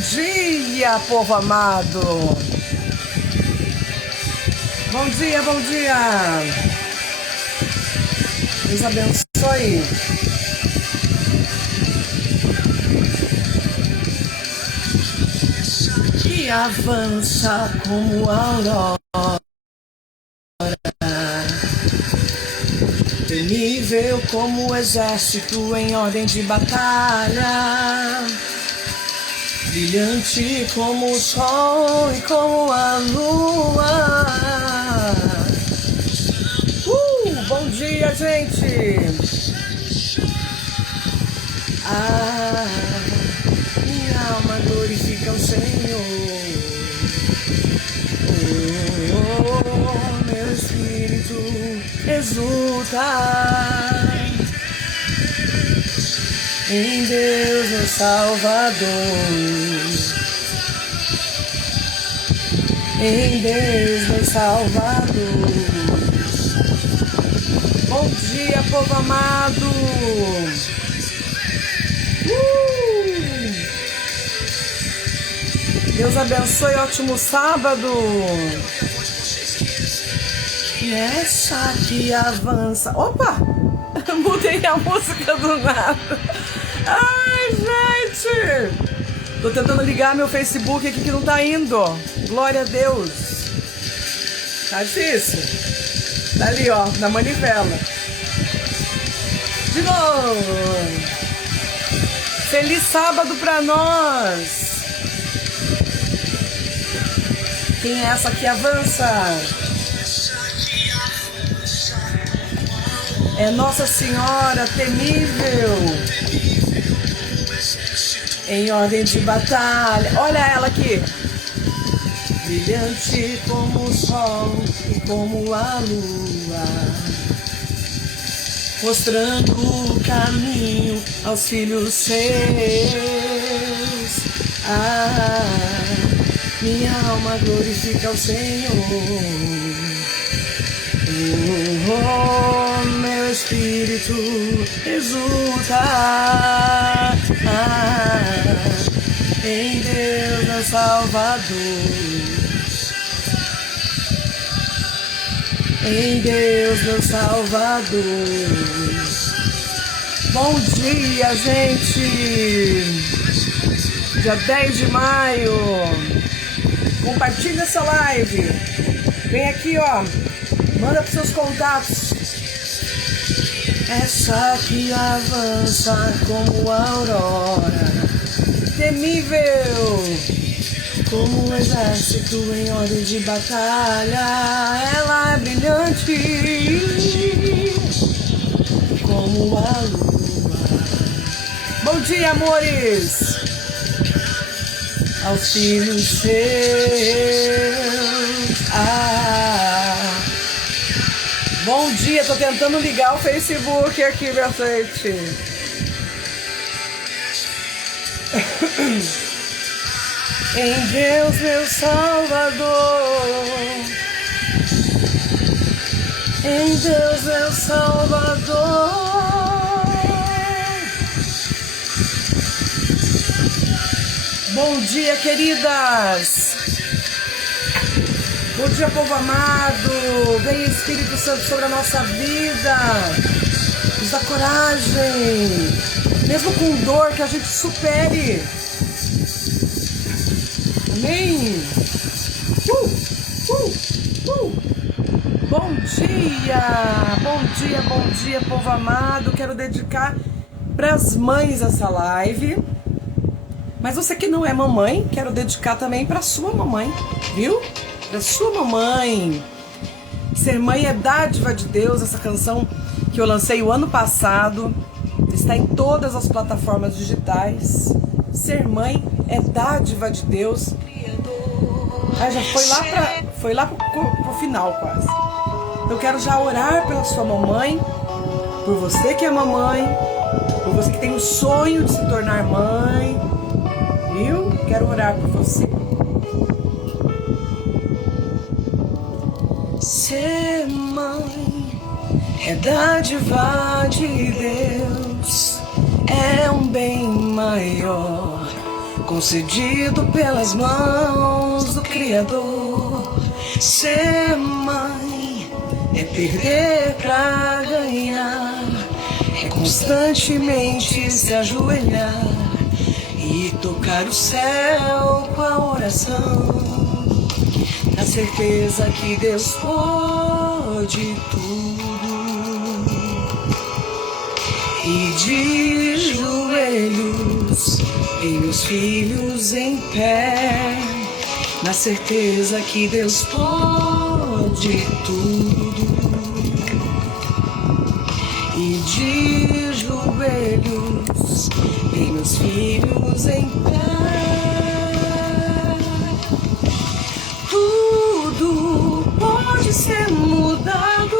dia, povo amado. Bom dia, bom dia. Deus abençoe. Que avança como a aurora, temível como o exército em ordem de batalha, brilhante como o sol e como a lua. Bom dia, gente. Minha alma glorifica o Senhor. Meu espírito exulta em Deus, meu Salvador. Em Deus, meu Salvador. Bom dia, povo amado. Deus abençoe, ótimo sábado. E essa que avança. Opa! Mudei a música do nada. Ai, gente! Tô tentando ligar meu Facebook aqui que não tá indo. Glória a Deus. Tá difícil. Tá ali, ó, na manivela. De novo. Feliz sábado pra nós. Quem é essa que avança? É Nossa Senhora temível, em ordem de batalha. Olha ela aqui. Brilhante como o sol e como a lua, mostrando o caminho aos filhos seus. Minha alma glorifica o Senhor. Meu espírito exulta em Deus, meu Salvador. Em Deus, meu Salvador. Bom dia, gente. Dia 10 de maio. Compartilha essa live. Vem aqui, ó. Manda pros seus contatos. Essa que avança como a aurora, temível como um exército em ordem de batalha. Ela é brilhante como a lua. Bom dia, amores. Aos filhos seus. Bom dia, tô tentando ligar o Facebook aqui, minha gente. Em Deus, meu Salvador. Em Deus, meu Salvador. Bom dia, queridas. Bom dia, povo amado. Vem Espírito Santo sobre a nossa vida. Nos dá coragem. Mesmo com dor, que a gente supere. Amém. Bom dia. Bom dia, bom dia, povo amado. Quero dedicar para as mães essa live. Mas você que não é mamãe, quero dedicar também para sua mamãe, viu? Para sua mamãe. Ser mãe é dádiva de Deus. Essa canção que eu lancei o ano passado está em todas as plataformas digitais. Ser mãe é dádiva de Deus. Já foi lá pro final quase. Eu quero já orar pela sua mamãe, por você que é mamãe, por você que tem o sonho de se tornar mãe, viu? Quero orar por você. Ser mãe é dádiva de Deus, é um bem maior. concedido pelas mãos do Criador. Ser mãe é perder pra ganhar, é constantemente se ajoelhar e tocar o céu com a oração, na certeza que Deus pode tudo. E de joelhos em meus filhos em pé, na certeza que Deus pode tudo. E de joelhos em meus filhos em pé, tudo pode ser mudado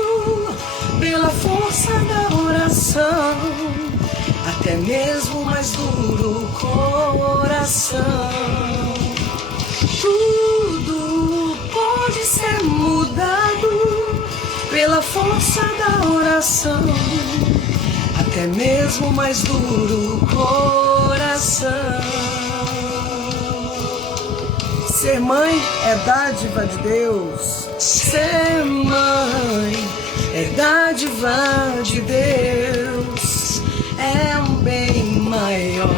pela força da oração, até mesmo o mais duro coração. Tudo pode ser mudado pela força da oração, até mesmo o mais duro coração. Ser mãe é dádiva de Deus. Ser mãe é dádiva de Deus. É um bem maior,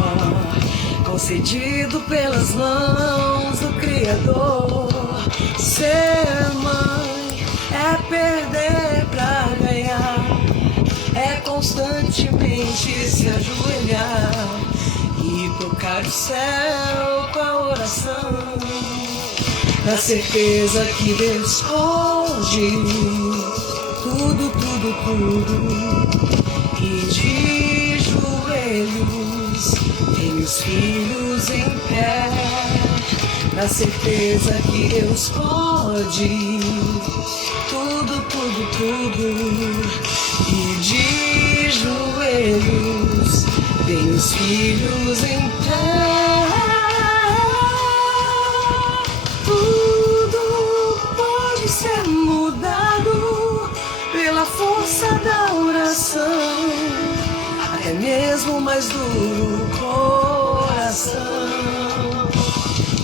concedido pelas mãos do Criador. Ser mãe é perder pra ganhar, é constantemente se ajoelhar e tocar o céu com a oração, na certeza que Deus pode tudo, tudo, tudo. E de joelhos em meus filhos em pé, na certeza que Deus pode tudo, tudo, tudo. E de joelhos em meus filhos em pé, tudo pode ser mudado pela força da oração, até mesmo o mais duro coração.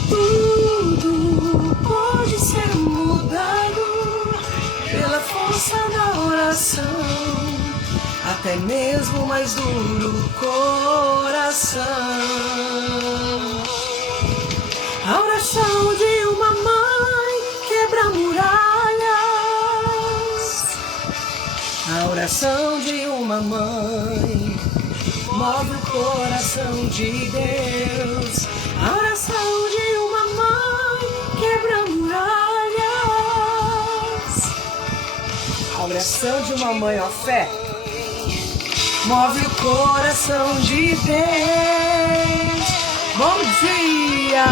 Tudo pode ser mudado pela força da oração, até mesmo o mais duro coração. A oração de uma mãe quebra muralhas. A oração de uma mãe move o coração de Deus. A oração de uma mãe quebra muralhas. A oração de uma mãe, ó, fé, move o coração de Deus. Bom dia!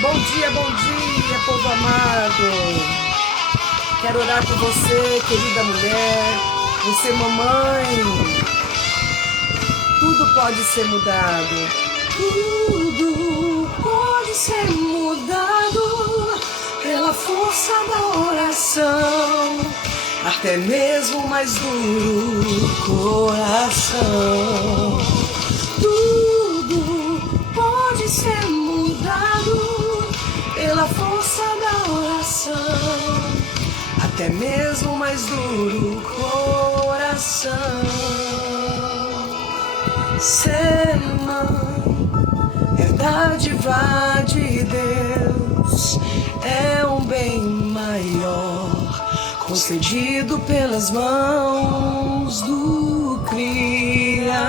Bom dia, povo amado. Quero orar por você, querida mulher, você mamãe. Tudo pode ser mudado. Tudo pode ser mudado pela força da oração, até mesmo o mais duro coração. Tudo pode ser mudado pela força da oração, até mesmo o mais duro coração. Ser mãe é dádiva de Deus, é um bem maior, concedido pelas mãos do Criador.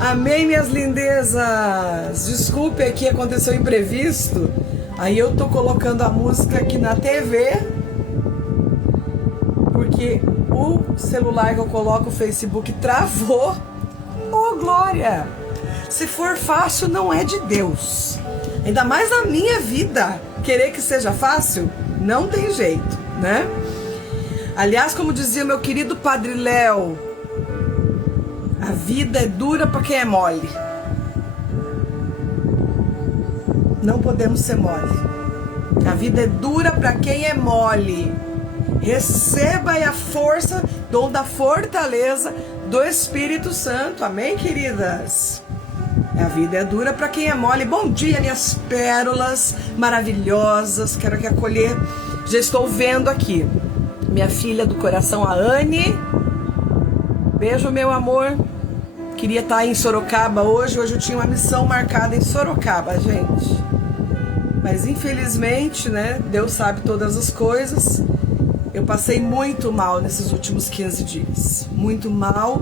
Amém, minhas lindezas. Desculpe aqui, aconteceu um imprevisto. Aí eu tô colocando a música aqui na TV, porque o celular que eu coloco, o Facebook, travou. Oh, glória! Se for fácil, não é de Deus. Ainda mais na minha vida. Querer que seja fácil, não tem jeito, né? Aliás, como dizia meu querido Padre Léo, a vida é dura para quem é mole. Não podemos ser mole. A vida é dura para quem é mole. Receba aí a força, dom da fortaleza do Espírito Santo. Amém, queridas? A vida é dura para quem é mole. Bom dia, minhas pérolas maravilhosas. Quero aqui acolher. Já estou vendo aqui minha filha do coração, a Anne. Beijo, meu amor. Queria estar em Sorocaba hoje. Hoje eu tinha uma missão marcada em Sorocaba, gente. Mas infelizmente, né? Deus sabe todas as coisas. Eu passei muito mal nesses últimos 15 dias. Muito mal.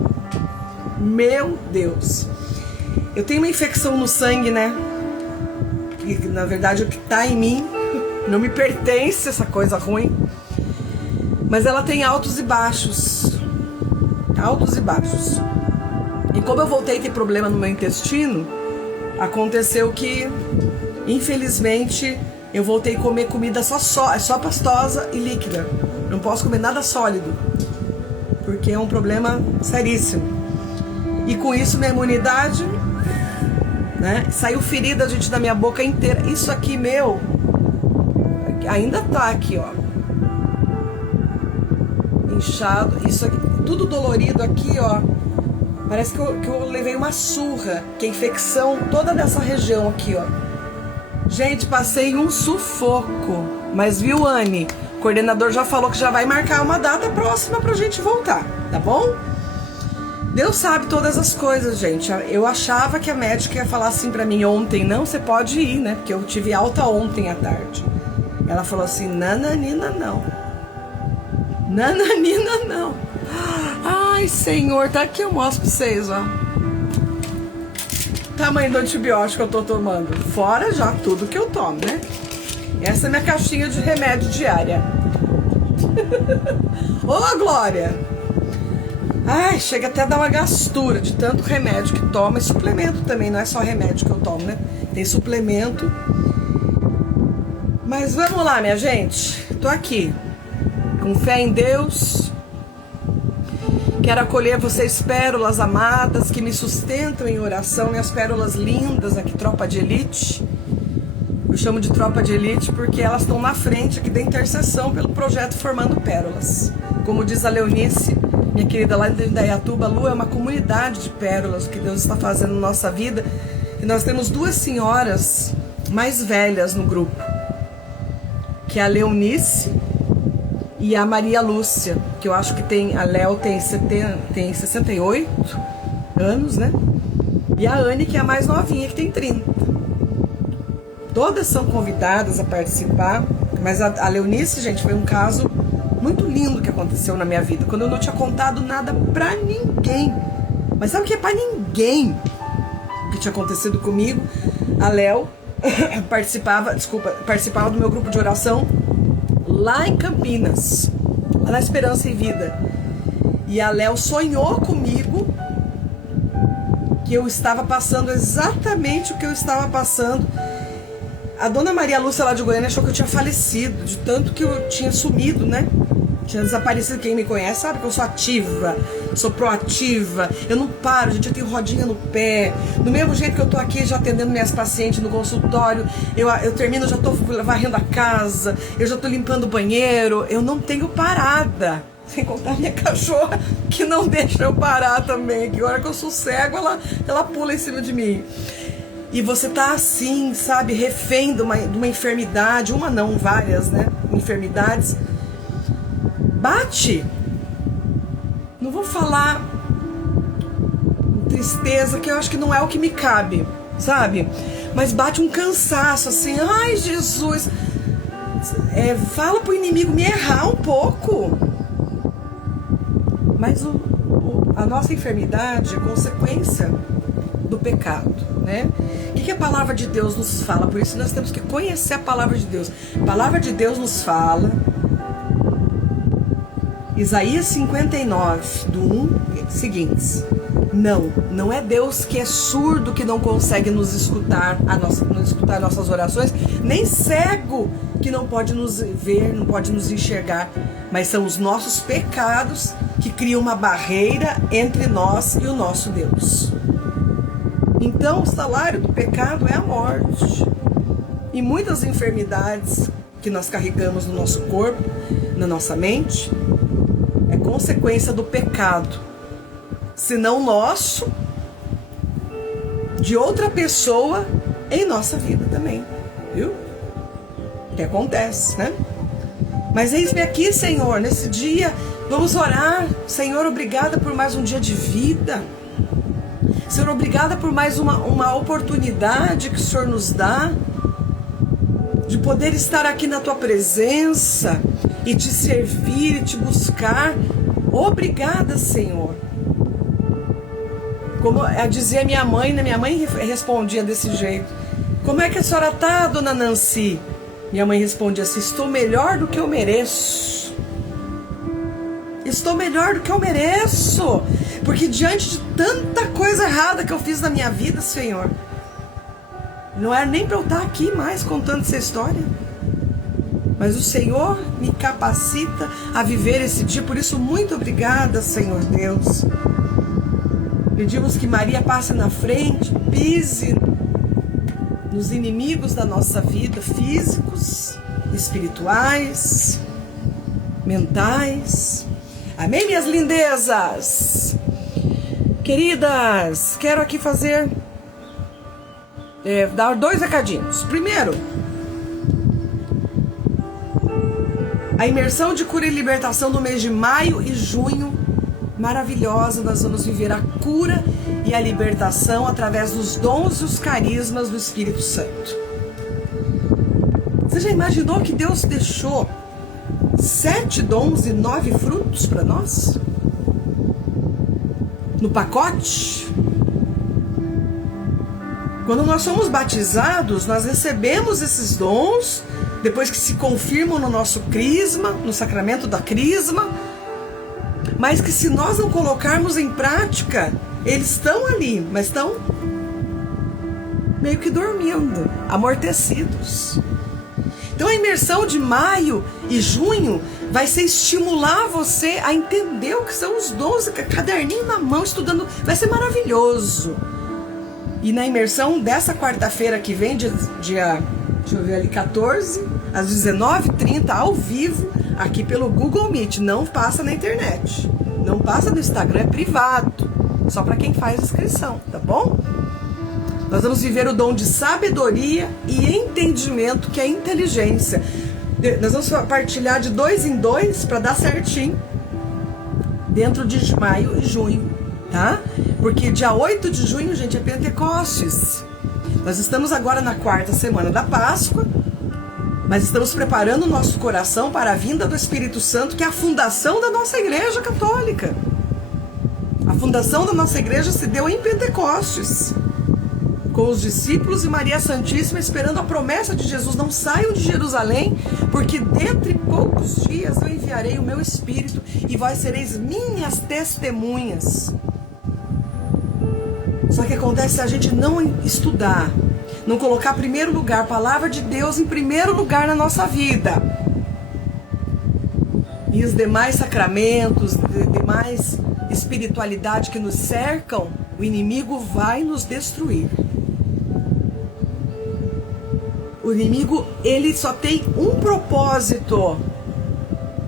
Meu Deus. Eu tenho uma infecção no sangue, né? Que na verdade o que tá em mim não me pertence, essa coisa ruim. Mas ela tem altos e baixos. Altos e baixos. E como eu voltei a ter problema no meu intestino, aconteceu que, infelizmente, eu voltei a comer comida só pastosa e líquida. Não posso comer nada sólido, porque é um problema seríssimo. E com isso minha imunidade, né, saiu ferida, gente, da minha boca inteira. Isso aqui, meu, ainda tá aqui, ó, inchado. Isso aqui, tudo dolorido aqui, ó. Parece que eu levei uma surra, que é infecção toda dessa região aqui, ó. Gente, passei um sufoco. Mas viu, Anne? O coordenador já falou que já vai marcar uma data próxima pra gente voltar, tá bom? Deus sabe todas as coisas, gente. Eu achava que a médica ia falar assim pra mim ontem, não, você pode ir, né? Porque eu tive alta ontem à tarde. Ela falou assim, nananina não. Nananina não. Ai, Senhor, tá aqui, eu mostro pra vocês, ó. Tamanho do antibiótico que eu tô tomando. Fora já tudo que eu tomo, né? Essa é minha caixinha de remédio diária. Ô, Glória! Ai, chega até a dar uma gastura de tanto remédio que toma. E suplemento também, não é só remédio que eu tomo, né? Tem suplemento. Mas vamos lá, minha gente. Tô aqui, com fé em Deus. Quero acolher vocês, pérolas amadas, que me sustentam em oração, minhas pérolas lindas aqui, tropa de elite. Eu chamo de tropa de elite porque elas estão na frente aqui da intercessão pelo projeto Formando Pérolas. Como diz a Leonice, minha querida lá de Indaiatuba, Lu, é uma comunidade de pérolas, o que Deus está fazendo na nossa vida. E nós temos duas senhoras mais velhas no grupo, que é a Leonice e a Maria Lúcia, que eu acho que tem, a Léo tem 68 anos, né? E a Anne, que é a mais novinha, que tem 30. Todas são convidadas a participar, mas a Leonice, gente, foi um caso muito lindo que aconteceu na minha vida, quando eu não tinha contado nada pra ninguém. Mas sabe o que é pra ninguém o que tinha acontecido comigo? A Léo participava do meu grupo de oração lá em Campinas, lá na Esperança e Vida. E a Léo sonhou comigo que eu estava passando exatamente o que eu estava passando. A dona Maria Lúcia lá de Goiânia achou que eu tinha falecido, de tanto que eu tinha sumido, né? Tinha desaparecido. Quem me conhece sabe que eu sou ativa, sou proativa, eu não paro, gente, eu tenho rodinha no pé. Do mesmo jeito que eu tô aqui já atendendo minhas pacientes no consultório, eu termino, já tô varrendo a casa, eu já tô limpando o banheiro, eu não tenho parada. Sem contar minha cachorra, que não deixa eu parar também, que a hora que eu sossego, ela pula em cima de mim. E você tá assim, sabe, refém de uma enfermidade, uma não, várias, né, enfermidades. Bate, não vou falar tristeza, que eu acho que não é o que me cabe, sabe? Mas bate um cansaço, assim, ai Jesus, fala pro inimigo me errar um pouco. Mas a nossa enfermidade é consequência do pecado, né? O que a palavra de Deus nos fala? Por isso nós temos que conhecer a palavra de Deus. A palavra de Deus nos fala, Isaías 59, do 1, seguintes: não é Deus que é surdo, que não consegue nos escutar, escutar nossas orações, nem cego que não pode nos ver, não pode nos enxergar, mas são os nossos pecados que criam uma barreira entre nós e o nosso Deus. Então o salário do pecado é a morte. E muitas enfermidades que nós carregamos no nosso corpo, na nossa mente, é consequência do pecado. senão nosso, de outra pessoa em nossa vida também, viu? Que acontece, né? Mas eis-me aqui, Senhor, nesse dia, vamos orar. Senhor, obrigada por mais um dia de vida. Senhor, obrigada por mais uma oportunidade que o Senhor nos dá de poder estar aqui na Tua presença e te servir e te buscar. Obrigada, Senhor. Como dizia minha mãe, né? Minha mãe respondia desse jeito: como é que a senhora tá, dona Nancy? Minha mãe respondia assim: estou melhor do que eu mereço. Estou melhor do que eu mereço. Porque diante de tanta coisa errada que eu fiz na minha vida, Senhor, não era nem para eu estar aqui mais contando essa história. Mas o Senhor me capacita a viver esse dia. Por isso, muito obrigada, Senhor Deus. Pedimos que Maria passe na frente, pise nos inimigos da nossa vida, físicos, espirituais, mentais. Amém, minhas lindezas? Queridas, quero aqui dar 2 recadinhos. Primeiro, a imersão de cura e libertação do mês de maio e junho, maravilhosa. Nós vamos viver a cura e a libertação através dos dons e os carismas do Espírito Santo. Você já imaginou que Deus deixou 7 dons e 9 frutos para nós? No pacote? Quando nós somos batizados, nós recebemos esses dons, depois que se confirmam no nosso crisma, no sacramento da crisma, mas que se nós não colocarmos em prática, eles estão ali, mas estão meio que dormindo, amortecidos. Então a imersão de maio e junho vai ser estimular você a entender o que são os dons, caderninho na mão, estudando, vai ser maravilhoso. E na imersão dessa quarta-feira que vem, dia, deixa eu ver ali, 14, às 19h30, ao vivo, aqui pelo Google Meet. Não passa na internet, não passa no Instagram, é privado, só para quem faz inscrição, tá bom? Nós vamos viver o dom de sabedoria e entendimento, que é inteligência. Nós vamos partilhar de 2 em 2 para dar certinho dentro de maio e junho, tá? Porque dia 8 de junho, gente, é Pentecostes. Nós estamos agora na 4ª semana da Páscoa, mas estamos preparando o nosso coração para a vinda do Espírito Santo, que é a fundação da nossa Igreja Católica. A fundação da nossa igreja se deu em Pentecostes, com os discípulos e Maria Santíssima esperando a promessa de Jesus: não saiam de Jerusalém, porque dentre poucos dias eu enviarei o meu Espírito e vós sereis minhas testemunhas. Só que acontece se a gente não estudar, não colocar em primeiro lugar a palavra de Deus em primeiro lugar na nossa vida, e os demais sacramentos, demais espiritualidade que nos cercam, o inimigo vai nos destruir. O inimigo, ele só tem um propósito.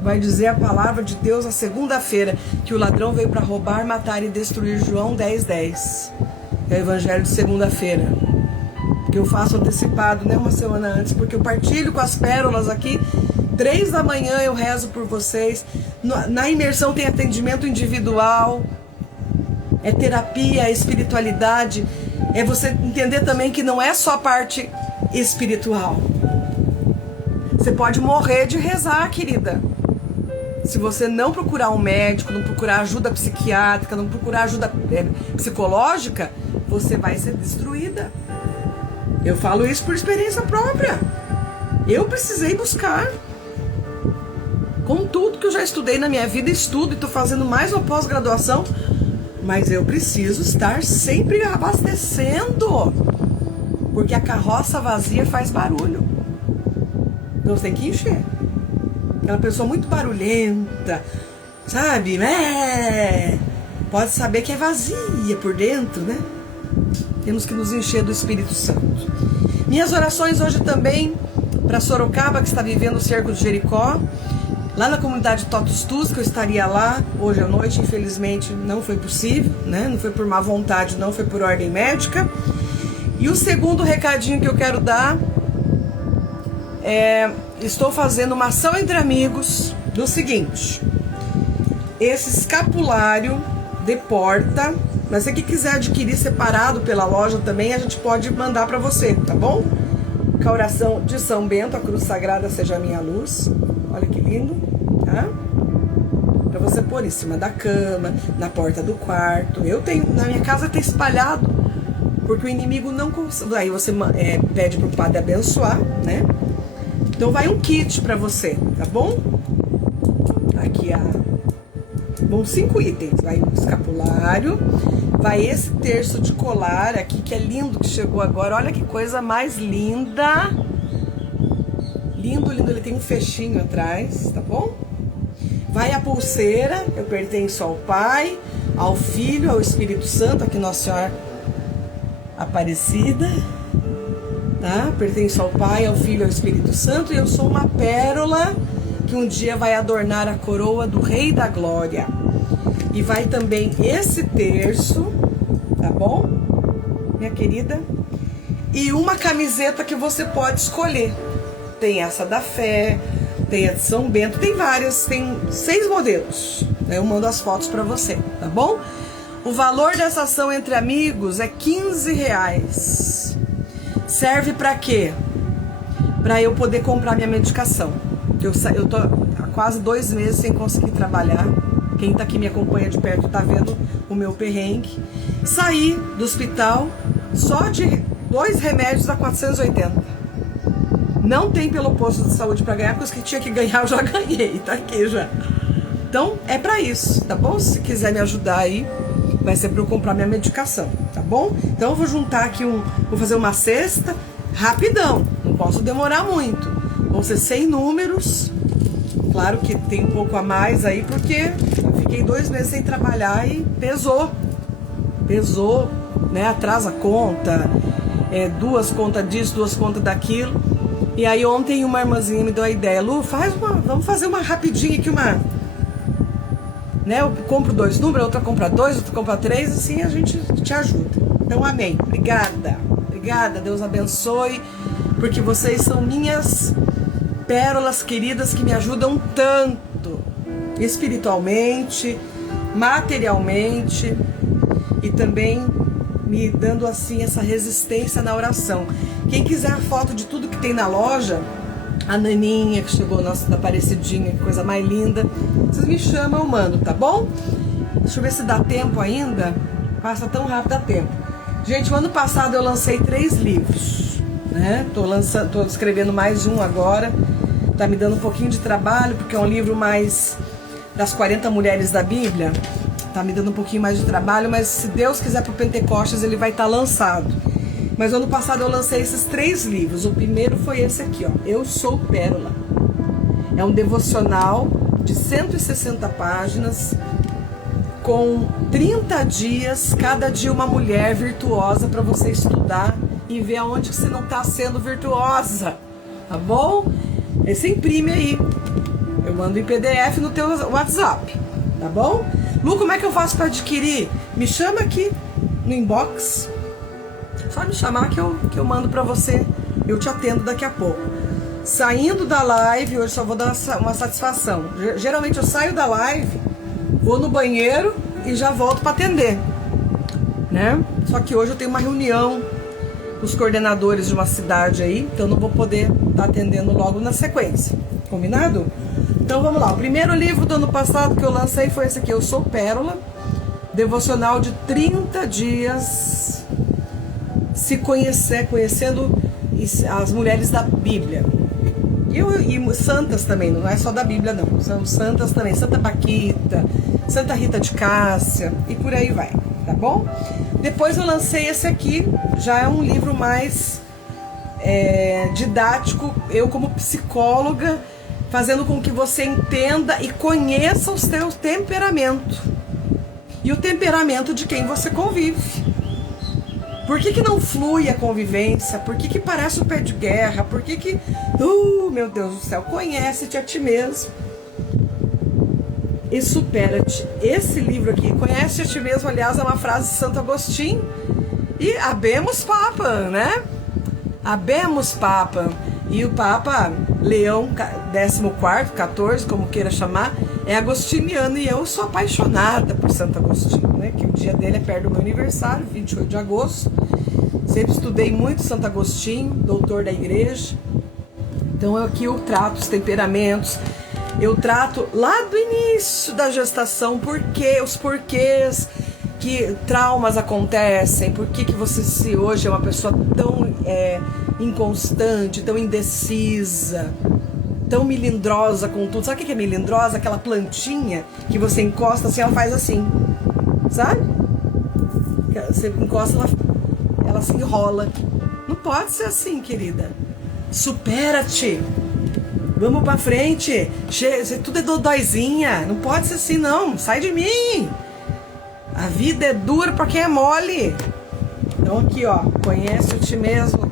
Vai dizer a palavra de Deus na segunda-feira, que o ladrão veio para roubar, matar e destruir. João 10:10. É o evangelho de segunda-feira, que eu faço antecipado, né, uma semana antes, porque eu partilho com as pérolas aqui. 3 da manhã eu rezo por vocês. Na imersão tem atendimento individual, é terapia, é espiritualidade. É você entender também que não é só a parte espiritual. Você pode morrer de rezar, querida. Se você não procurar um médico, não procurar ajuda psiquiátrica, não procurar ajuda psicológica, você vai ser destruída. Eu falo isso por experiência própria. Eu precisei buscar. Com tudo que eu já estudei na minha vida, estudo e estou fazendo mais uma pós-graduação, mas eu preciso estar sempre abastecendo, porque a carroça vazia faz barulho. Então você tem que encher. Aquela pessoa muito barulhenta, sabe? Pode saber que é vazia por dentro, né? Temos que nos encher do Espírito Santo. Minhas orações hoje também para Sorocaba, que está vivendo o cerco de Jericó. lá na comunidade Totus Tus, que eu estaria lá hoje à noite. Infelizmente não foi possível, né? Não foi por má vontade, não, foi por ordem médica. E o segundo recadinho que eu quero dar é: estou fazendo uma ação entre amigos do seguinte: esse escapulário de porta, mas se você quiser adquirir separado pela loja também, a gente pode mandar para você, tá bom? Com a oração de São Bento, a cruz sagrada seja a minha luz. Olha que lindo, tá? Pra você pôr em cima da cama, na porta do quarto. Eu tenho, na minha casa tem espalhado, porque o inimigo não consegue. Aí você pede pro padre abençoar, né? Então vai um kit pra você, tá bom? Aqui vão 5 itens. Vai o escapulário, vai esse terço de colar aqui, que é lindo, que chegou agora. Olha que coisa mais linda. Lindo, lindo. Ele tem um fechinho atrás, tá bom? Vai a pulseira. Eu pertenço ao Pai, ao Filho, ao Espírito Santo. Aqui Nossa Senhora Aparecida, tá? Pertenço ao Pai, ao Filho e ao Espírito Santo. E eu sou uma pérola que um dia vai adornar a coroa do Rei da Glória. E vai também esse terço, tá bom, minha querida? E uma camiseta que você pode escolher. Tem essa da fé, tem a de São Bento, tem várias, tem 6 modelos. Eu mando as fotos pra você, tá bom? O valor dessa ação entre amigos é R$15. Serve pra quê? Pra eu poder comprar minha medicação. Eu tô há quase 2 meses sem conseguir trabalhar. Quem tá aqui me acompanha de perto tá vendo o meu perrengue. Saí do hospital só de 2 remédios a 480. Não tem pelo posto de saúde para ganhar, porque os que tinha que ganhar eu já ganhei, tá aqui já. Então é para isso, tá bom? Se quiser me ajudar aí, vai ser para eu comprar minha medicação, tá bom? Então eu vou juntar aqui vou fazer uma cesta rapidão, não posso demorar muito. Vão ser 100 números. Claro que tem um pouco a mais aí, porque eu fiquei 2 meses sem trabalhar e pesou, né? Atrasa a conta, 2 contas disso, 2 contas daquilo. E aí ontem uma irmãzinha me deu a ideia: Lu, vamos fazer uma rapidinha aqui, né? Eu compro 2 números, outra compra 2, outra compra 3, assim a gente te ajuda. Então amém, obrigada, Deus abençoe, porque vocês são minhas pérolas queridas que me ajudam tanto, espiritualmente, materialmente, e também me dando assim essa resistência na oração. Quem quiser a foto de tudo que tem na loja, a naninha que chegou, nossa, da Aparecidinha, que coisa mais linda, vocês me chamam, eu mando, tá bom? Deixa eu ver se dá tempo ainda. Passa tão rápido, dá tempo. Gente, o ano passado eu lancei 3 livros, né? Tô escrevendo mais um agora. Tá me dando um pouquinho de trabalho, porque é um livro mais das 40 mulheres da Bíblia. Tá me dando um pouquinho mais de trabalho, mas se Deus quiser pro Pentecostes ele vai estar lançado. Mas ano passado eu lancei esses 3 livros. O primeiro foi esse aqui, ó, Eu Sou Pérola. É um devocional de 160 páginas, com 30 dias, cada dia uma mulher virtuosa para você estudar e ver aonde você não está sendo virtuosa, tá bom? Você imprime aí, eu mando em PDF no teu WhatsApp, tá bom? Lu, como é que eu faço para adquirir? Me chama aqui no inbox, só me chamar que eu mando para você, eu te atendo daqui a pouco. Saindo da live, hoje só vou dar uma satisfação. Geralmente eu saio da live, vou no banheiro e já volto para atender, né? Só que hoje eu tenho uma reunião com os coordenadores de uma cidade aí, então não vou poder estar atendendo logo na sequência. Combinado? Então vamos lá. O primeiro livro do ano passado que eu lancei foi esse aqui, Eu Sou Pérola, devocional de 30 dias, conhecendo as mulheres da Bíblia. E santas também, não é só da Bíblia não, são santas também, Santa Paquita, Santa Rita de Cássia e por aí vai, tá bom? Depois eu lancei esse aqui, já é um livro mais didático, eu como psicóloga, fazendo com que você entenda e conheça o seu temperamento e o temperamento de quem você convive. Por que não flui a convivência? Por que parece o pé de guerra? Por que meu Deus do céu, conhece-te a ti mesmo. e supera-te. Esse livro aqui, Conhece a Ti Mesmo, aliás, é uma frase de Santo Agostinho. E Habemus Papa, né? Habemus Papa. E o Papa Leão 14º, 14, como queira chamar, é agostiniano. E eu sou apaixonada por Santo Agostinho, né? Que o dia dele é perto do meu aniversário, 28 de agosto. Sempre estudei muito Santo Agostinho, doutor da igreja. Então aqui eu trato os temperamentos, eu trato lá do início da gestação, os porquês que traumas acontecem, por que você hoje é uma pessoa tão inconstante, tão indecisa, tão melindrosa com tudo. Sabe o que é melindrosa? Aquela plantinha que você encosta assim, ela faz assim, sabe? Você encosta, ela se enrola. Não pode ser assim, querida. Supera-te. Vamos pra frente. Tudo é dodóizinha. Não pode ser assim, não. Sai de mim. A vida é dura pra quem é mole. Então aqui, ó. Conhece a Ti Mesmo.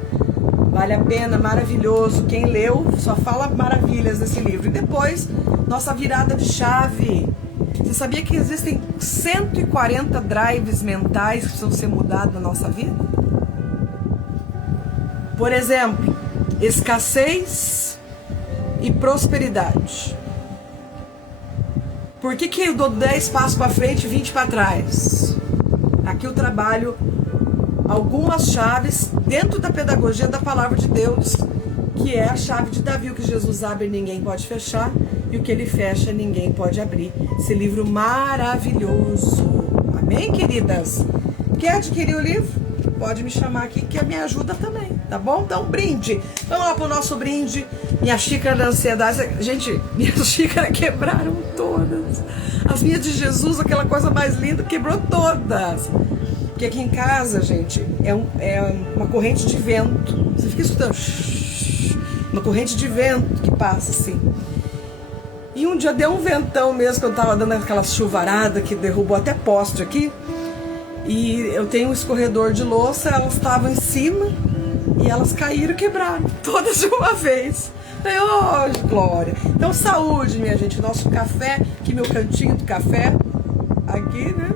Vale a pena, maravilhoso. Quem leu só fala maravilhas desse livro. E depois, nossa virada de chave. Você sabia que existem 140 drives mentais que precisam ser mudados na nossa vida? Por exemplo, escassez e prosperidade. Por que eu dou 10 passos para frente e 20 para trás? Aqui eu trabalho algumas chaves dentro da pedagogia da palavra de Deus, que é a chave de Davi: o que Jesus abre ninguém pode fechar, e o que ele fecha ninguém pode abrir. Esse livro maravilhoso. Amém, queridas? Quer adquirir o livro? Pode me chamar aqui que me ajuda também, tá bom? Então, brinde. Vamos lá pro nosso brinde. Minha xícara da ansiedade. Gente, minhas xícaras quebraram todas. As minhas de Jesus, aquela coisa mais linda, quebrou todas. Porque aqui em casa, gente, é uma corrente de vento. Você fica escutando uma corrente de vento que passa assim. E um dia deu um ventão mesmo, que eu tava dando aquela chuvarada que derrubou até poste aqui. E eu tenho um escorredor de louça, elas estavam em cima e elas caíram e quebraram, todas de uma vez. Oh, glória! Então, saúde, minha gente. Nosso café, aqui meu cantinho do café, aqui, né?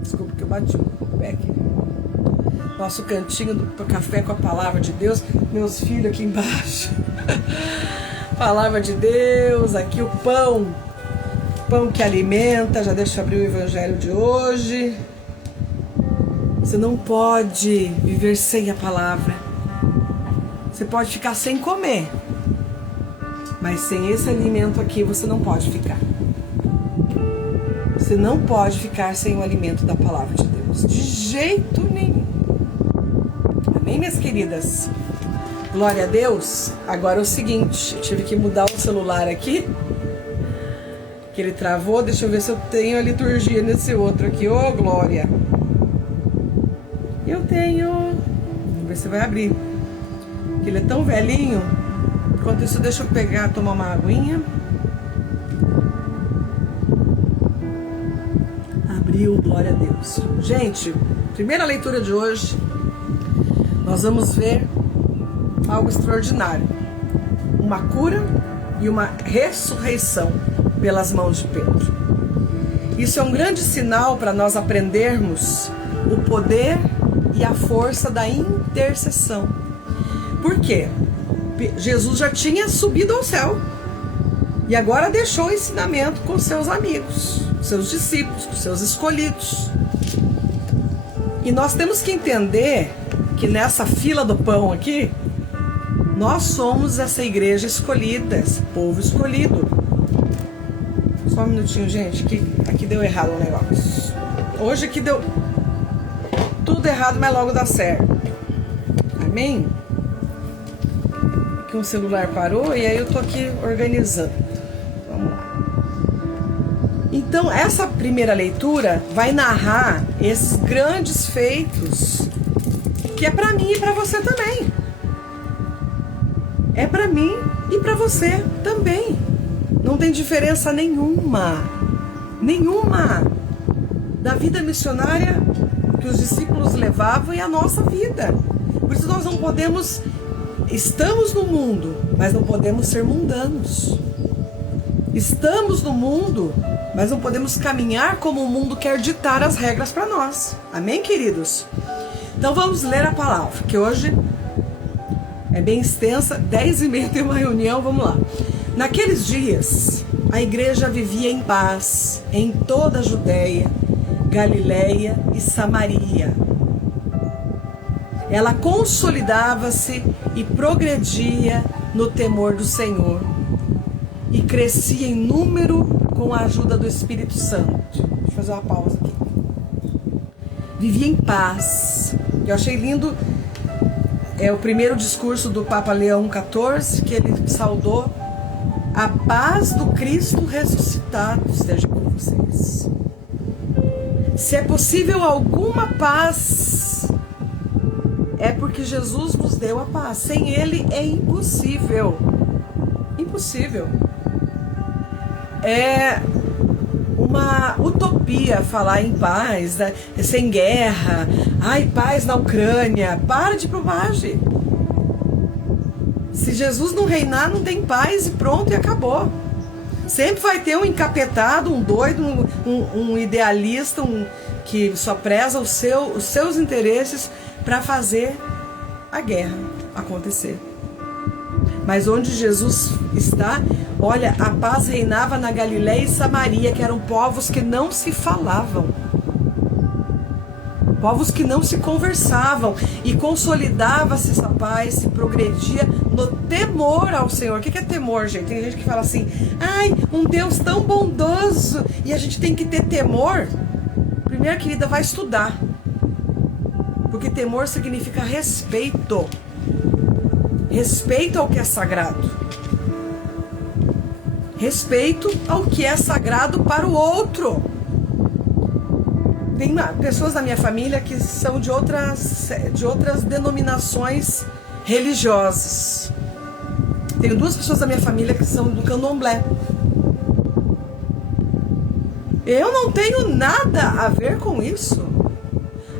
Desculpa que eu bati o pé aqui. Nosso cantinho do café com a palavra de Deus. Meus filhos aqui embaixo. Palavra de Deus, aqui o pão. Pão que alimenta. Já deixa eu abrir o evangelho de hoje. Você não pode viver sem a palavra. Você pode ficar sem comer, mas sem esse alimento aqui você não pode ficar. Você não pode ficar sem o alimento da palavra de Deus, de jeito nenhum. Amém, minhas queridas? Glória a Deus. Agora é o seguinte, eu tive que mudar o celular aqui, que ele travou. Deixa eu ver se eu tenho a liturgia nesse outro aqui. Ô, glória! Eu tenho. Vamos ver se vai abrir. Porque ele é tão velhinho. Enquanto isso, deixa eu pegar, tomar uma aguinha. Abriu, glória a Deus. Gente, primeira leitura de hoje, nós vamos ver algo extraordinário. Uma cura e uma ressurreição pelas mãos de Pedro. Isso é um grande sinal para nós aprendermos o poder e a força da intercessão. Por quê? Jesus já tinha subido ao céu e agora deixou o ensinamento com seus amigos, com seus discípulos, com seus escolhidos. E nós temos que entender que nessa fila do pão aqui, nós somos essa igreja escolhida, esse povo escolhido. Só um minutinho, gente, que aqui deu errado o negócio. Hoje aqui deu tudo errado, mas logo dá certo. Amém? Que um celular parou e aí eu tô aqui organizando. Vamos lá. Então, essa primeira leitura vai narrar esses grandes feitos que é para mim e para você também. É para mim e para você também. Não tem diferença nenhuma. Nenhuma. Da vida missionária que os discípulos levavam e a nossa vida. Por isso nós não podemos, estamos no mundo, mas não podemos ser mundanos. Estamos no mundo, mas não podemos caminhar como o mundo quer ditar as regras para nós. Amém, queridos? Então vamos ler a palavra, que hoje é bem extensa, 10h30 tem uma reunião, vamos lá. Naqueles dias, a igreja vivia em paz em toda a Judéia, Galiléia e Samaria. Ela consolidava-se e progredia no temor do Senhor e crescia em número com a ajuda do Espírito Santo. Deixa eu fazer uma pausa aqui. Vivia em paz. Eu achei lindo o primeiro discurso do Papa Leão XIV, que ele saudou: a paz do Cristo ressuscitado esteja com vocês. Se é possível alguma paz, é porque Jesus nos deu a paz. Sem Ele é impossível. Impossível. É uma utopia falar em paz, né? Sem guerra. Ai, paz na Ucrânia. Para de bobagem. Se Jesus não reinar, não tem paz e pronto, e acabou. Sempre vai ter um encapetado, um doido, um idealista, que só preza os seus interesses para fazer a guerra acontecer. Mas onde Jesus está, olha, a paz reinava na Galiléia e Samaria, que eram povos que não se falavam, povos que não se conversavam, e consolidava-se essa paz, se progredia no temor ao Senhor. O que é temor, gente? Tem gente que fala assim: ai, um Deus tão bondoso, e a gente tem que ter temor. Primeiro, querida, vai estudar, porque temor significa respeito. Respeito ao que é sagrado. Respeito ao que é sagrado para o outro. Tem pessoas da minha família que são de outras denominações religiosas. Tenho 2 pessoas da minha família que são do candomblé. Eu não tenho nada a ver com isso.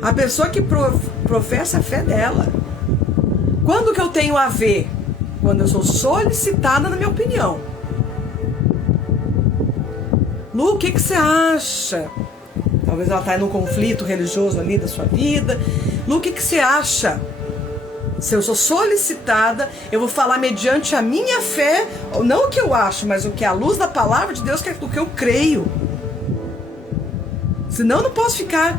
A pessoa que professa a fé dela. Quando que eu tenho a ver? Quando eu sou solicitada na minha opinião. Lu, o que você acha? Talvez ela está num conflito religioso ali da sua vida. Lu, o que você acha? Se eu sou solicitada, eu vou falar mediante a minha fé, não o que eu acho, mas o que a luz da palavra de Deus, que é o que eu creio. Senão eu não posso ficar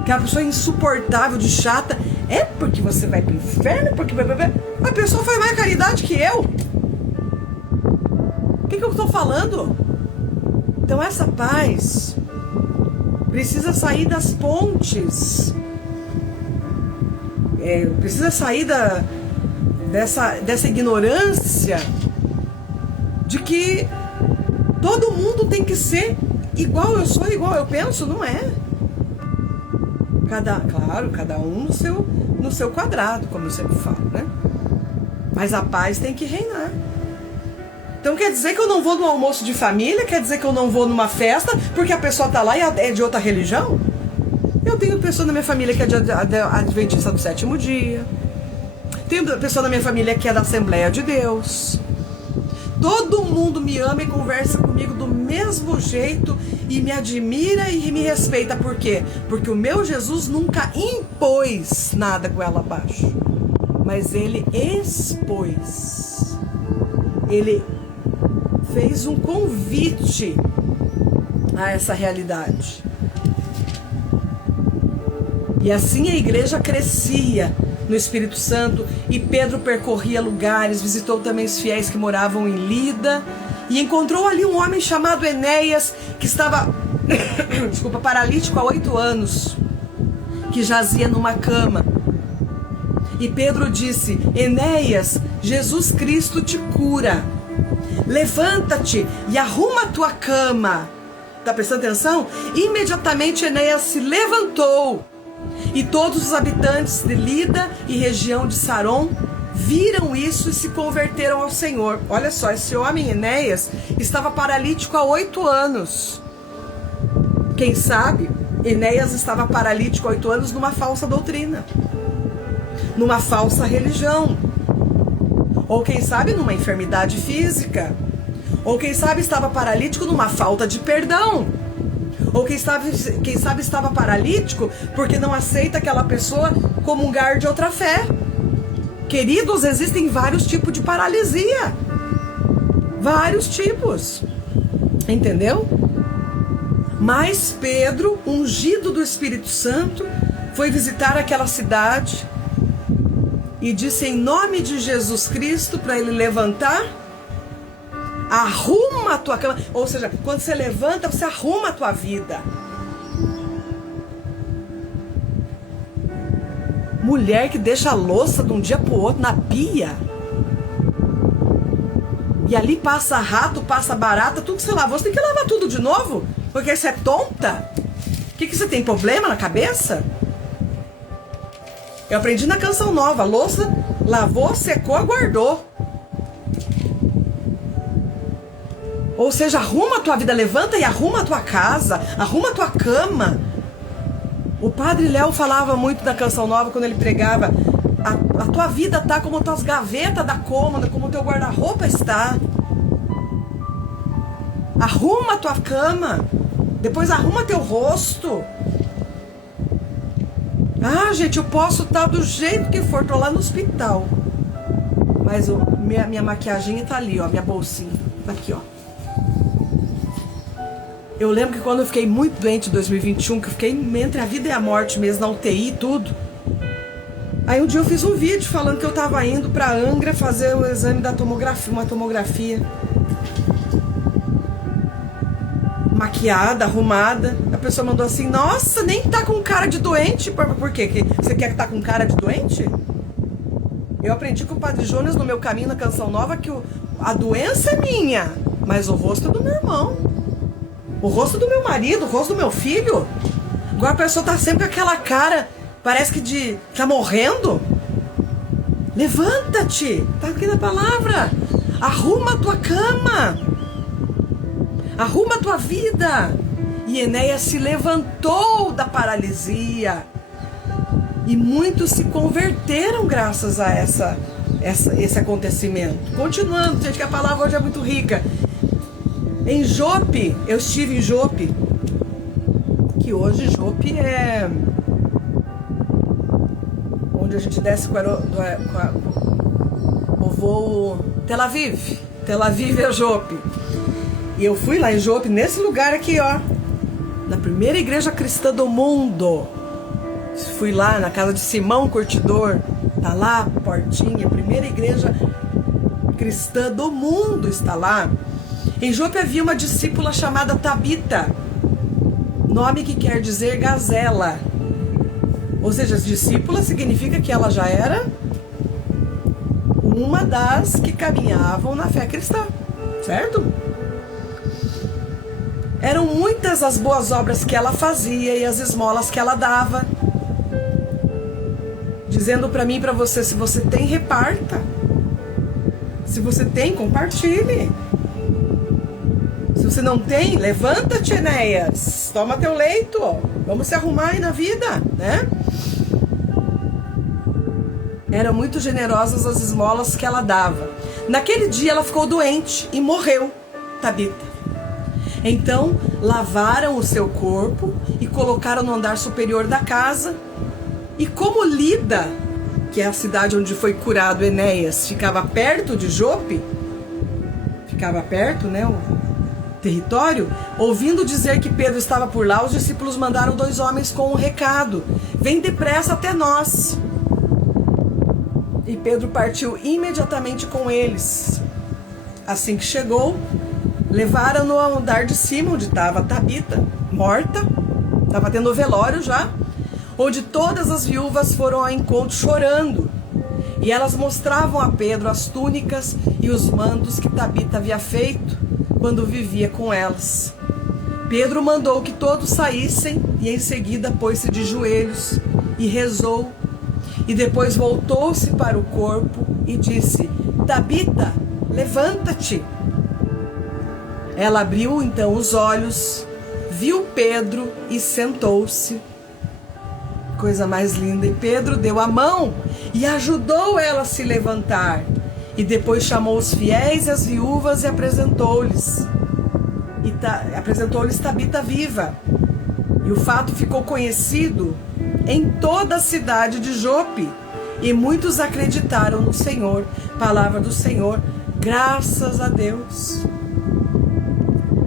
aquela pessoa insuportável, de chata. É porque você vai pro inferno, porque a pessoa faz mais caridade que eu. O que eu estou falando? Então essa paz precisa sair das pontes. Precisa sair dessa ignorância de que todo mundo tem que ser igual eu sou, igual eu penso. Não é. Cada um no seu quadrado, como eu sempre falo, né? Mas a paz tem que reinar. Então quer dizer que eu não vou no almoço de família? Quer dizer que eu não vou numa festa porque a pessoa tá lá e é de outra religião? Eu tenho pessoa na minha família que é adventista do 7º dia. Tenho pessoa na minha família que é da Assembleia de Deus. Todo mundo me ama e conversa comigo do mesmo jeito e me admira e me respeita. Por quê? Porque o meu Jesus nunca impôs nada goela abaixo, mas ele expôs. Ele fez um convite a essa realidade. E assim a igreja crescia no Espírito Santo, e Pedro percorria lugares, visitou também os fiéis que moravam em Lida, e encontrou ali um homem chamado Enéas, que estava paralítico há 8 anos, que jazia numa cama. E Pedro disse: Enéas, Jesus Cristo te cura. Levanta-te e arruma a tua cama. Está prestando atenção? Imediatamente Enéas se levantou. E todos os habitantes de Lida e região de Saron viram isso e se converteram ao Senhor. Olha só, esse homem Enéas estava paralítico há 8 anos. Quem sabe, Enéas estava paralítico há 8 anos numa falsa doutrina, numa falsa religião. Ou quem sabe numa enfermidade física. Ou quem sabe estava paralítico numa falta de perdão. Ou quem sabe estava paralítico porque não aceita aquela pessoa comungar de outra fé. Queridos, existem vários tipos de paralisia. Vários tipos. Entendeu? Mas Pedro, ungido do Espírito Santo, foi visitar aquela cidade e disse em nome de Jesus Cristo para ele levantar. Arruma a tua cama. Ou seja, quando você levanta, você arruma a tua vida. Mulher que deixa a louça de um dia pro outro na pia. E ali passa rato, passa barata, tudo que você lavou. Você tem que lavar tudo de novo? Porque você é tonta? O que você tem, problema na cabeça? Eu aprendi na Canção Nova. Louça, lavou, secou, guardou. Ou seja, arruma a tua vida, levanta e arruma a tua casa, arruma a tua cama. O Padre Léo falava muito da Canção Nova quando ele pregava. A tua vida está como tuas gavetas da cômoda, como o teu guarda-roupa está. Arruma a tua cama. Depois arruma teu rosto. Ah, gente, eu posso estar do jeito que for. Tô lá no hospital. Mas minha maquiagem tá ali, ó. Minha bolsinha. Tá aqui, ó. Eu lembro que quando eu fiquei muito doente em 2021, que eu fiquei entre a vida e a morte mesmo, na UTI e tudo. Aí um dia eu fiz um vídeo falando que eu tava indo pra Angra fazer o exame da tomografia, uma tomografia. Maquiada, arrumada. A pessoa mandou assim, nossa, nem tá com cara de doente. Por quê? Que você quer que tá com cara de doente? Eu aprendi com o Padre Jonas no meu caminho na Canção Nova que a doença é minha, mas o rosto é do meu irmão. O rosto do meu marido, o rosto do meu filho. Agora a pessoa tá sempre com aquela cara, parece que tá morrendo. Levanta-te, tá aqui na palavra. Arruma a tua cama. Arruma a tua vida. E Enéas se levantou da paralisia. E muitos se converteram graças a esse acontecimento. Continuando, gente, que a palavra hoje é muito rica. Em Jope, eu estive em Jope, que hoje Jope é onde a gente desce com o voo Tel Aviv. Tel Aviv é Jope. E eu fui lá em Jope, nesse lugar aqui, ó, na primeira igreja cristã do mundo. Fui lá na casa de Simão Curtidor, tá lá, portinha, primeira igreja cristã do mundo está lá. Em Jope havia uma discípula chamada Tabita, nome que quer dizer gazela. Ou seja, discípula significa que ela já era uma das que caminhavam na fé cristã, certo? Eram muitas as boas obras que ela fazia e as esmolas que ela dava, dizendo para mim e para você, se você tem, reparta. Se você tem, compartilhe. Se você não tem, levanta-te, Enéas. Toma teu leito. Vamos se arrumar aí na vida, né? Eram muito generosas as esmolas que ela dava. Naquele dia ela ficou doente e morreu, Tabita. Então, lavaram o seu corpo e colocaram no andar superior da casa. E como Lida, que é a cidade onde foi curado Enéas, ficava perto de Jope, ficava perto, né, o território, ouvindo dizer que Pedro estava por lá, os discípulos mandaram 2 homens com um recado: vem depressa até nós. E Pedro partiu imediatamente com eles. Assim que chegou, levaram-no ao andar de cima, onde estava Tabita, morta, estava tendo velório já, onde todas as viúvas foram ao encontro chorando. E elas mostravam a Pedro as túnicas e os mantos que Tabita havia feito quando vivia com elas. Pedro mandou que todos saíssem e em seguida pôs-se de joelhos e rezou. E depois voltou-se para o corpo e disse: Tabita, levanta-te. Ela abriu então os olhos, viu Pedro e sentou-se. Coisa mais linda. E Pedro deu a mão e ajudou ela a se levantar. E depois chamou os fiéis e as viúvas e apresentou-lhes. Apresentou-lhes Tabita viva. E o fato ficou conhecido em toda a cidade de Jope. E muitos acreditaram no Senhor. Palavra do Senhor. Graças a Deus.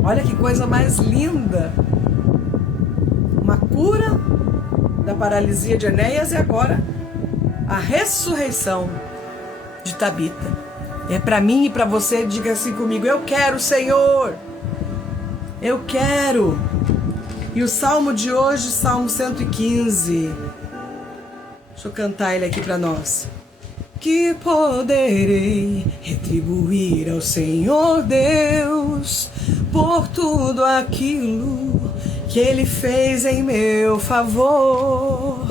Olha que coisa mais linda. Uma cura da paralisia de Enéas e agora a ressurreição de Tabita. É para mim e para você, diga assim comigo: eu quero, Senhor. Eu quero. E o salmo de hoje, Salmo 115. Deixa eu cantar ele aqui para nós. Que poderei retribuir ao Senhor Deus por tudo aquilo que Ele fez em meu favor.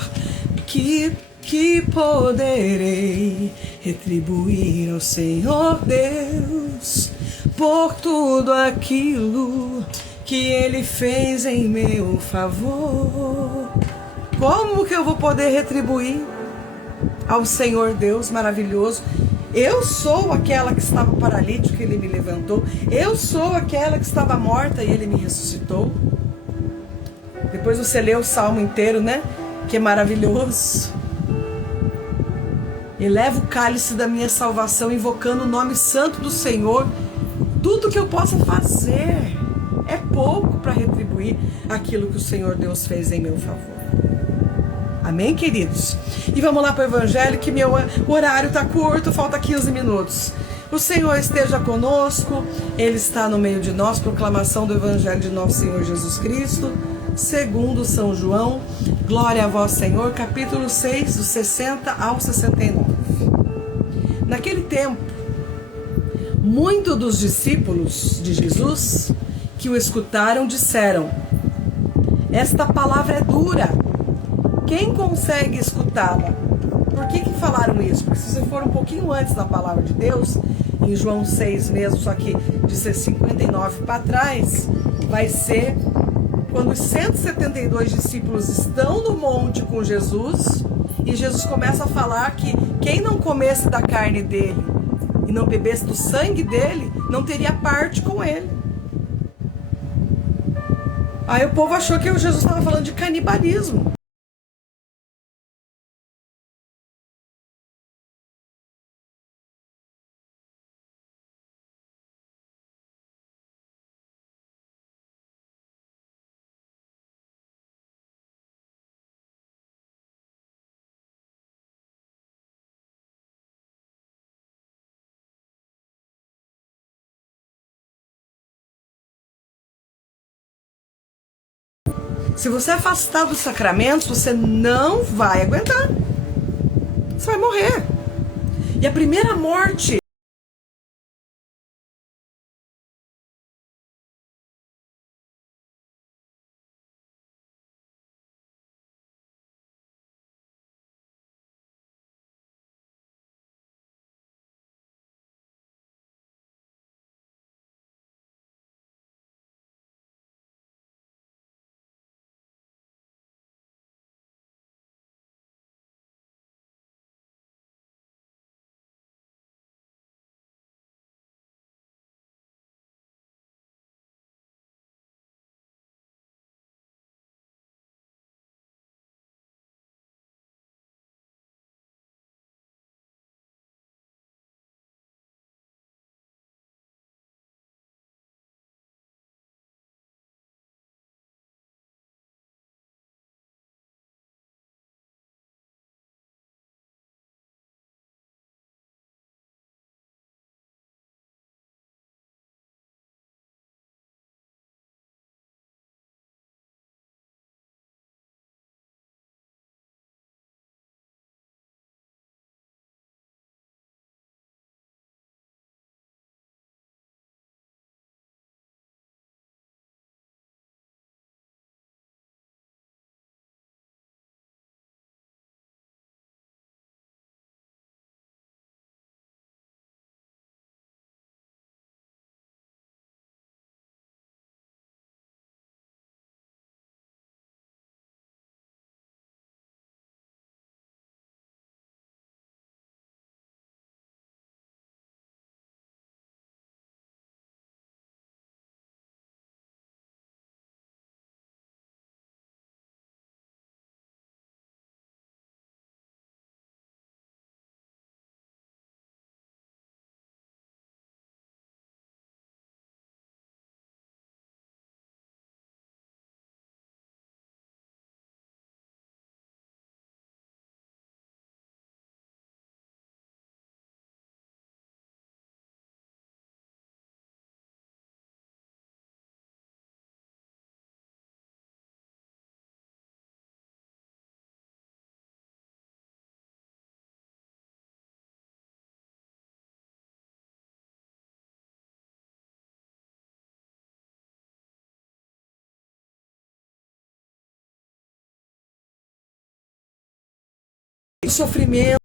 Que poderei retribuir ao Senhor Deus por tudo aquilo que Ele fez em meu favor. Como que eu vou poder retribuir ao Senhor Deus maravilhoso? Eu sou aquela que estava paralítica e Ele me levantou. Eu sou aquela que estava morta e Ele me ressuscitou. Depois você lê o salmo inteiro, né? Que é maravilhoso. Eleva o cálice da minha salvação, invocando o nome santo do Senhor. Tudo que eu possa fazer é pouco para retribuir aquilo que o Senhor Deus fez em meu favor. Amém, queridos? E vamos lá para o Evangelho, que meu horário está curto, falta 15 minutos. O Senhor esteja conosco, Ele está no meio de nós. Proclamação do Evangelho de nosso Senhor Jesus Cristo, segundo São João. Glória a vós, Senhor. Capítulo 6, dos 60 ao 69. Naquele tempo, muitos dos discípulos de Jesus que o escutaram disseram: esta palavra é dura. Quem consegue escutá-la? Por que falaram isso? Porque se você for um pouquinho antes da palavra de Deus, em João 6 mesmo, só que de 59 para trás, vai ser quando os 172 discípulos estão no monte com Jesus, e Jesus começa a falar que quem não comesse da carne dele e não bebesse do sangue dele, não teria parte com ele. Aí o povo achou que Jesus estava falando de canibalismo. Se você afastar dos sacramentos, você não vai aguentar. Você vai morrer. E a primeira morte sofrimento.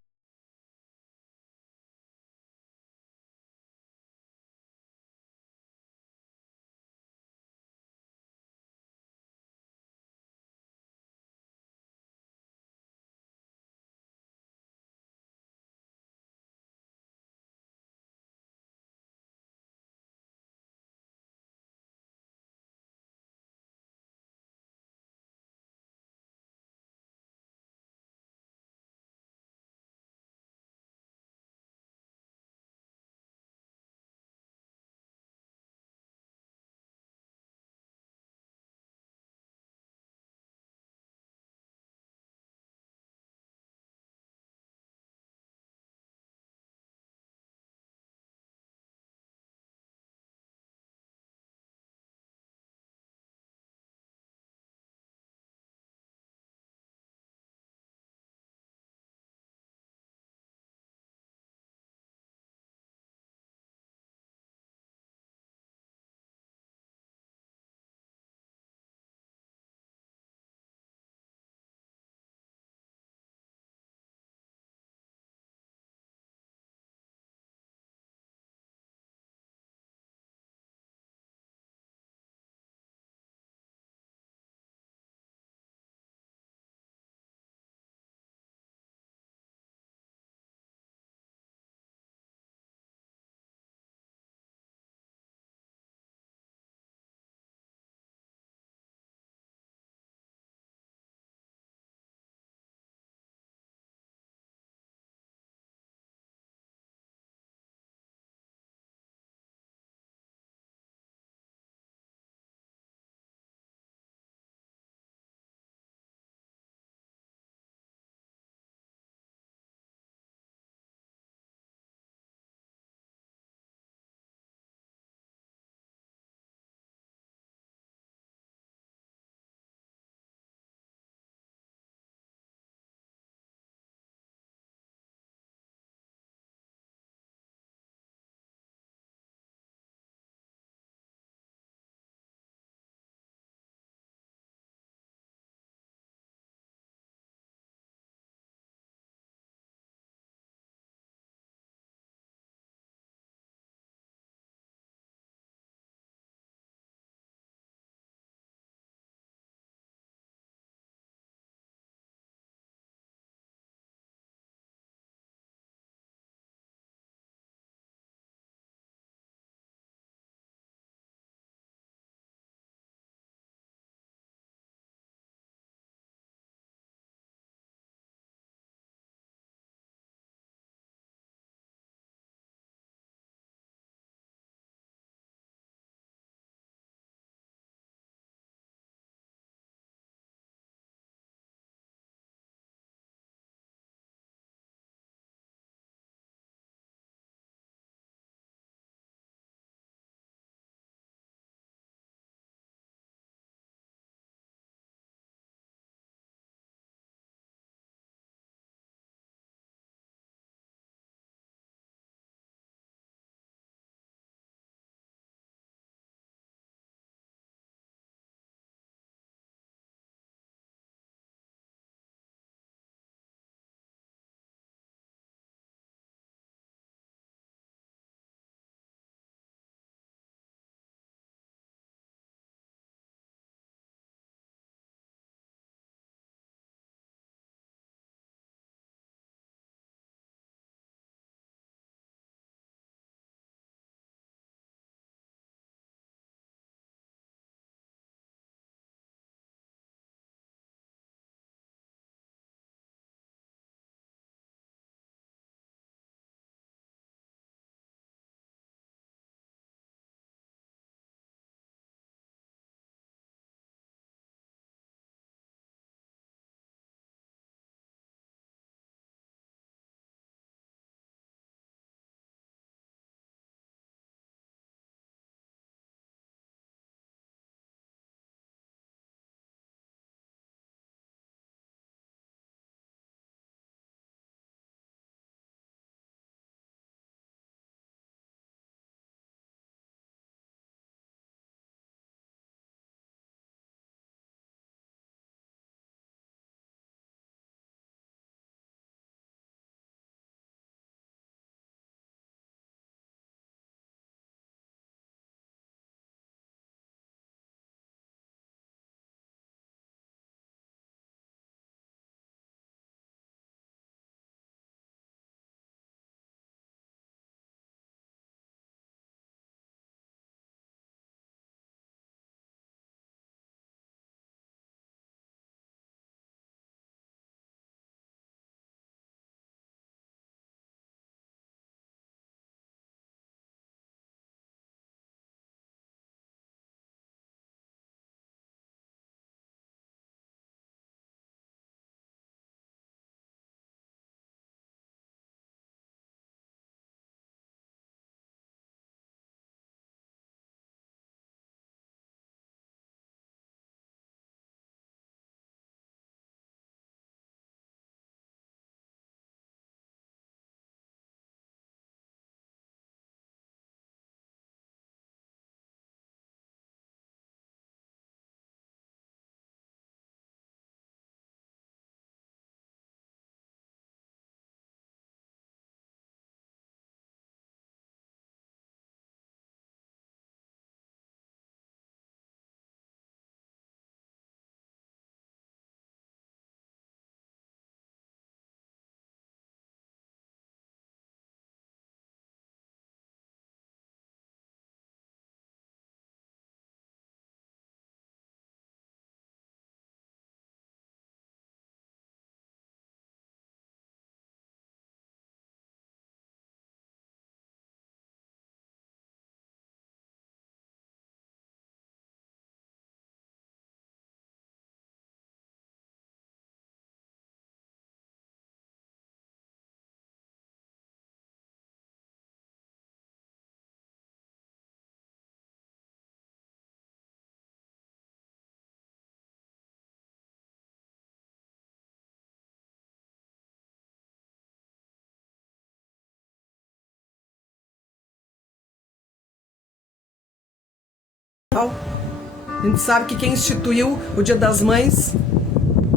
A gente sabe que quem instituiu o Dia das Mães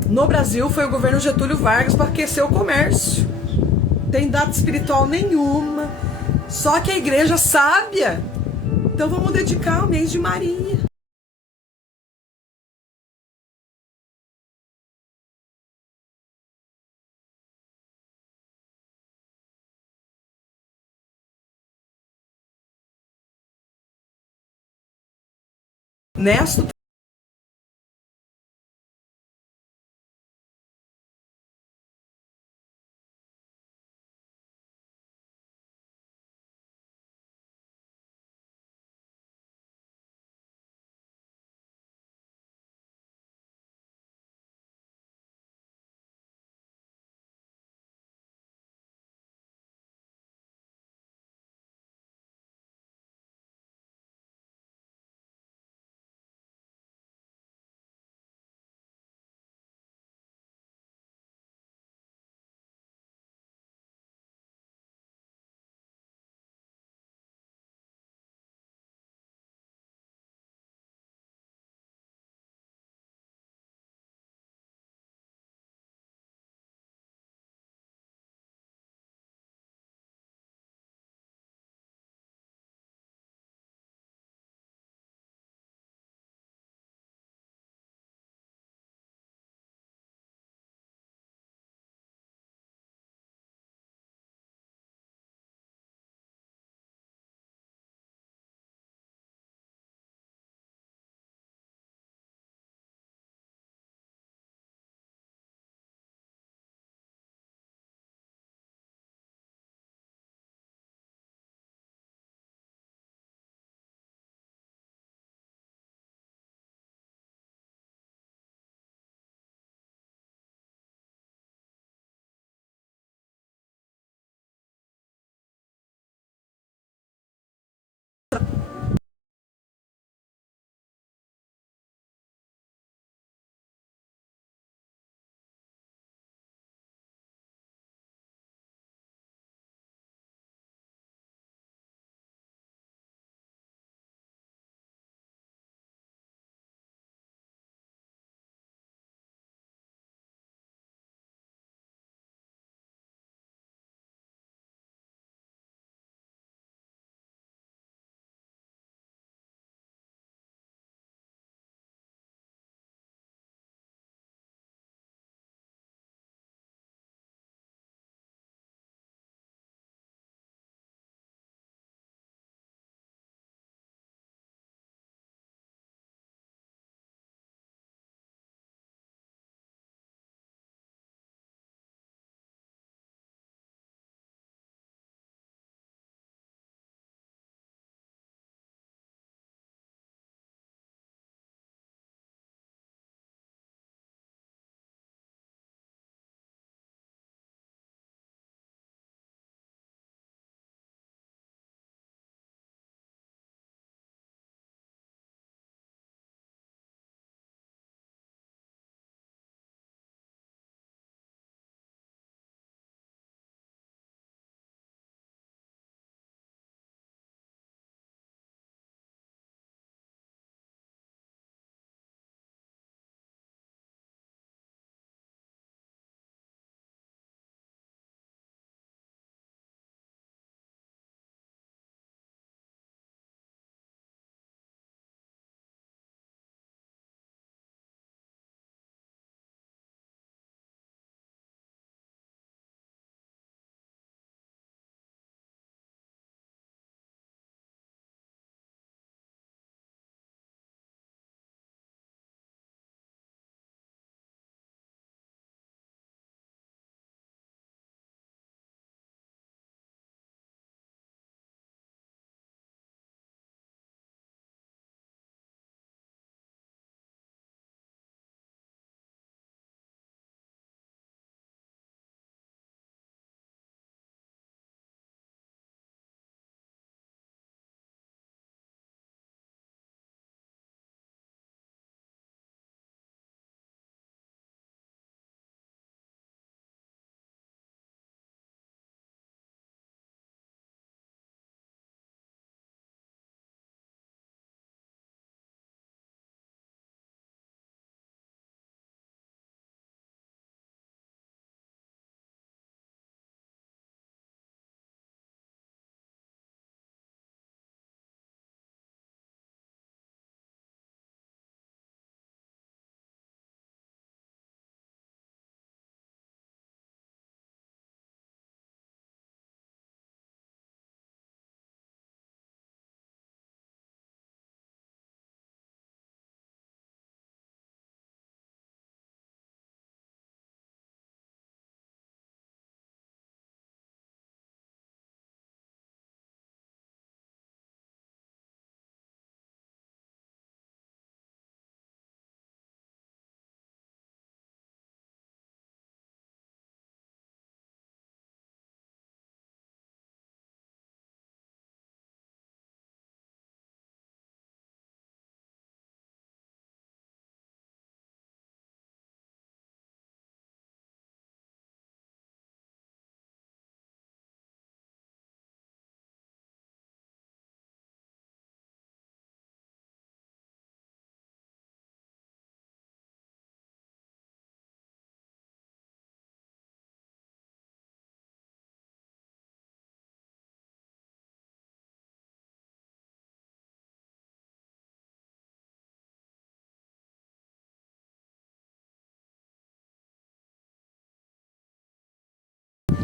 no Brasil foi o governo Getúlio Vargas para aquecer o comércio. Não tem data espiritual nenhuma. Só que a igreja sábia. Então vamos dedicar o mês de Maria. Nesto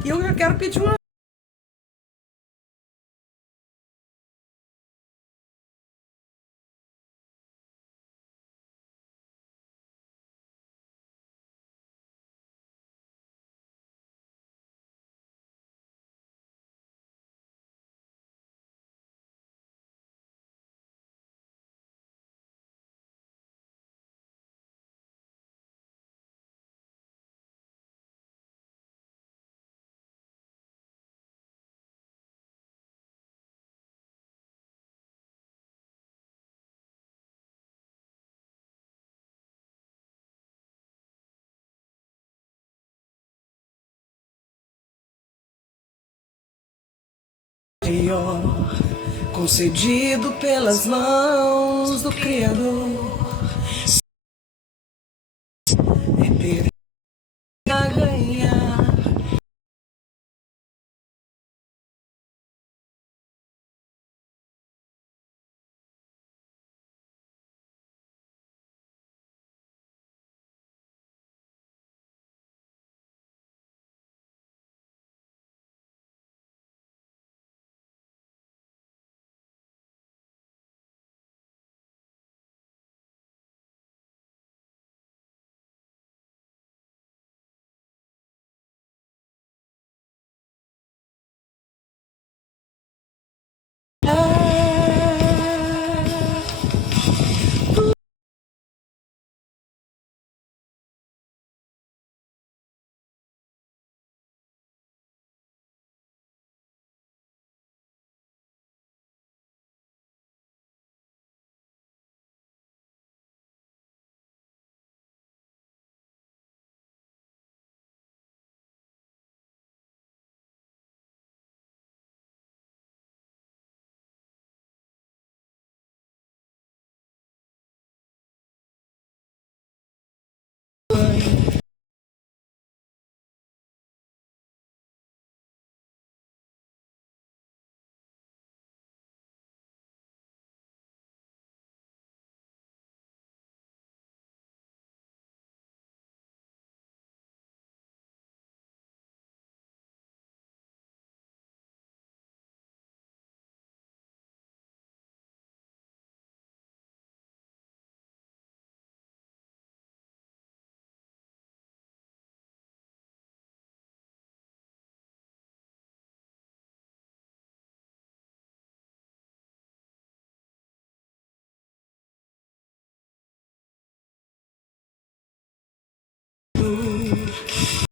E eu já quero pedir uma maior, concedido pelas mãos do Criador.